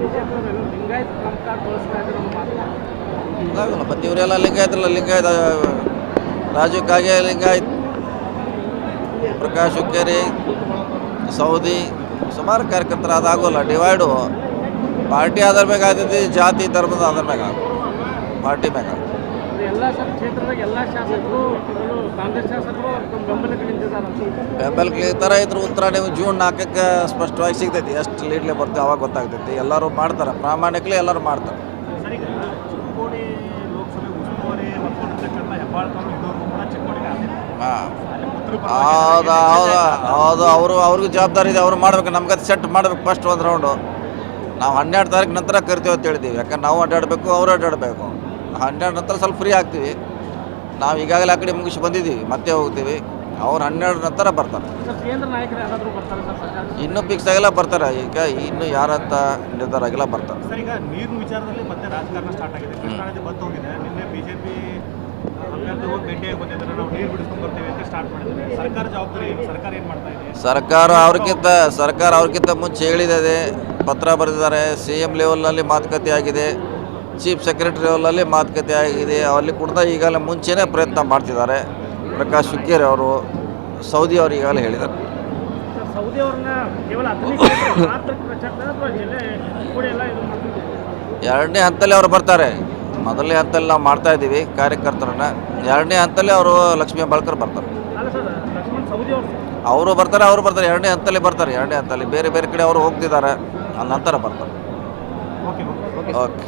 BJP ಅವರು ಲಿಂಗಾಯತ್ ನಮ್ಮ card ಬಳಸ್ತಾ ಇದ್ದಾರೆ ಅನ್ನೋ ಮಾತು. ಅದಾಗಲ್ಲ ಮತ್ತು ಇವರೆಲ್ಲ ಲಿಂಗಾಯತಲ್ಲ, ಲಿಂಗಾಯತ ರಾಜು ಕಾಗೆ ಲಿಂಗಾಯತ್, ಪ್ರಕಾಶ್ ಹುಕ್ಕೇರಿ, ಸೌದಿ, ಸುಮಾರು ಕಾರ್ಯಕರ್ತರ ಅದಾಗೋಲ್ಲ. ಡಿವೈಡು ಪಾರ್ಟಿ ಆಧಾರ ಮ್ಯಾಗ ಆಗ್ತೈತಿ, ಜಾತಿ ಧರ್ಮದ ಆಧಾರ ಮ್ಯಾಗ ಪಾರ್ಟಿ ಮ್ಯಾಗ. ಎಲ್ಲ ಕ್ಷೇತ್ರದಾಗ ಎಲ್ಲ ಶಾಸಕರು ಕಾಂಗ್ರೆಸ್ ಶಾಸಕರು ನಮ್ಮ ಬೆಂಬಲಕ್ಕೆ ನಿಂತಿದ್ದಾರೆ. ಬೆಂಬಲಕ್ಕೆ ಈ ಥರ ಇದ್ರ ಉತ್ತರ ನೀವು ಜೂನ್ 4ಕ್ಕೆ ಸ್ಪಷ್ಟವಾಗಿ ಸಿಗ್ತೈತಿ. ಎಷ್ಟು ಲೀಡ್ಲೆ ಬರ್ತೀವಿ ಅವಾಗ ಗೊತ್ತಾಗ್ತೈತಿ. ಎಲ್ಲರೂ ಮಾಡ್ತಾರೆ, ಪ್ರಾಮಾಣಿಕಲಿ ಎಲ್ಲರೂ ಮಾಡ್ತಾರೆ. ಸರ್, ಈಗ ಚಿಕ್ಕೋಡಿ ಲೋಕಸಭೆ ಉಸ್ತುವಾರಿ ಹೊತ್ಕೊಂಡಿರ್ತಕ್ಕಂಥ ಹೆಬ್ಬಾಳ್ಕರ್ ಇದ್ದವರು ಕೂಡ ಚಿಕ್ಕೋಡಿಗೆ ಆಗ್ತಿಲ್ಲ. ಹಾಂ, ಹೌದು ಹೌದು ಹೌದು. ಅವ್ರಿಗೂ ಜವಾಬ್ದಾರಿ ಇದೆ, ಅವ್ರು ಮಾಡ್ಬೇಕು. ನಮ್ಗೆ ಅದು ಸೆಟ್ ಮಾಡ್ಬೇಕು ಫಸ್ಟ್ ಒಂದು ರೌಂಡು. ನಾವು 12 ತಾರೀಕು ನಂತರ ಕರಿತೀವಿ ಅಂತ ಹೇಳಿದ್ದೀವಿ. ಯಾಕಂದ್ರೆ ನಾವು ಅಡ್ಡಾಡಬೇಕು, ಅವರು ಅಡ್ಡಾಡಬೇಕು. 12 ನಂತರ ಸ್ವಲ್ಪ ಫ್ರೀ ಆಗ್ತೀವಿ. ನಾವು ಈಗಾಗಲೇ ಆ ಕಡೆ ಮುಗಿಸಿ ಬಂದಿದ್ದೀವಿ, ಮತ್ತೆ ಹೋಗ್ತೀವಿ. ಅವ್ರು 12 ನಂತರ ಬರ್ತಾರೆ. ಕೇಂದ್ರ ನಾಯಕರು ಯಾರಾದರೂ ಬರ್ತಾರೆ ಸರ್? ಸರ್ಕಾರ ಇನ್ನೂ ಫಿಕ್ಸ್ ಆಗಿಲ್ಲ, ಬರ್ತಾರೆ. ಈಗ ಇನ್ನೂ ಯಾರಂತ ನಿರ್ಧಾರ ಆಗಿಲ್ಲ, ಬರ್ತಾರೆ. ಸರ್, ಈಗ ನೀರಿನ ವಿಚಾರದಲ್ಲಿ ಮತ್ತೆ ರಾಜಕಾರಣ ಸ್ಟಾರ್ಟ್ ಆಗಿದೆ. ಕೃಷ್ಣಾ ನದಿ ಬಂದು ಹೋಗಿದೆ. ನಿನ್ನೆ ಬಿಜೆಪಿ ಅಭ್ಯರ್ಥಿ ಹೋಗಿ ಭೇಟಿಯಾಗಿ ಬಂದಿದ್ದಾರೆ. ನಾವು ನೀರು ಬಿಡಿಸ್ಕೊಂಡು ಬರ್ತೀವಿ ಅಂತ ಸ್ಟಾರ್ಟ್ ಮಾಡಿದ್ದಾರೆ. ಸರ್ಕಾರ ಜವಾಬ್ದಾರಿ ಏನು? ಸರ್ಕಾರ ಏನು ಮಾಡ್ತಾ ಇದೆ? ಸರ್ಕಾರ ಅವ್ರಿಗಿಂತ ಮುಂಚೆ ಹೇಳಿದೆ, ಪತ್ರ ಬರೆದಿದ್ದಾರೆ. CM ಲೆವೆಲ್ನಲ್ಲಿ ಮಾತುಕತೆ ಆಗಿದೆ, ಚೀಫ್ ಸೆಕ್ರೆಟರಿ ಲೆವೆಲಲ್ಲಿ ಮಾತುಕತೆ ಆಗಿದೆ. ಅಲ್ಲಿ ಕೂಡ ಈಗಾಗಲೇ ಮುಂಚೆನೇ ಪ್ರಯತ್ನ ಮಾಡ್ತಿದ್ದಾರೆ. ಪ್ರಕಾಶ್ ಹುಕ್ಕೇರಿ ಅವರು, ಸೌದಿ ಅವರು ಈಗಾಗಲೇ ಹೇಳಿದ್ದಾರೆ. ಸೌದಿ ಅವ್ರನ್ನ ಕೇವಲ ಎರಡನೇ ಹಂತದಲ್ಲಿ ಅವರು ಬರ್ತಾರೆ. ಮೊದಲನೇ ಹಂತದಲ್ಲಿ ನಾವು ಮಾಡ್ತಾ ಇದ್ದೀವಿ ಕಾರ್ಯಕರ್ತರನ್ನ. ಎರಡನೇ ಹಂತದಲ್ಲಿ ಅವರು ಲಕ್ಷ್ಮೀ ಹೆಬ್ಬಾಳ್ಕರ್ ಬರ್ತಾರೆ. ಅವರು ಬರ್ತಾರೆ. ಎರಡನೇ ಹಂತದಲ್ಲಿ ಬರ್ತಾರೆ. ಎರಡನೇ ಹಂತದಲ್ಲಿ ಬೇರೆ ಬೇರೆ ಕಡೆ ಅವರು ಹೋಗ್ತಿದ್ದಾರೆ. ಆ ನಂತರ ಬರ್ತಾರೆ. ಓಕೆ.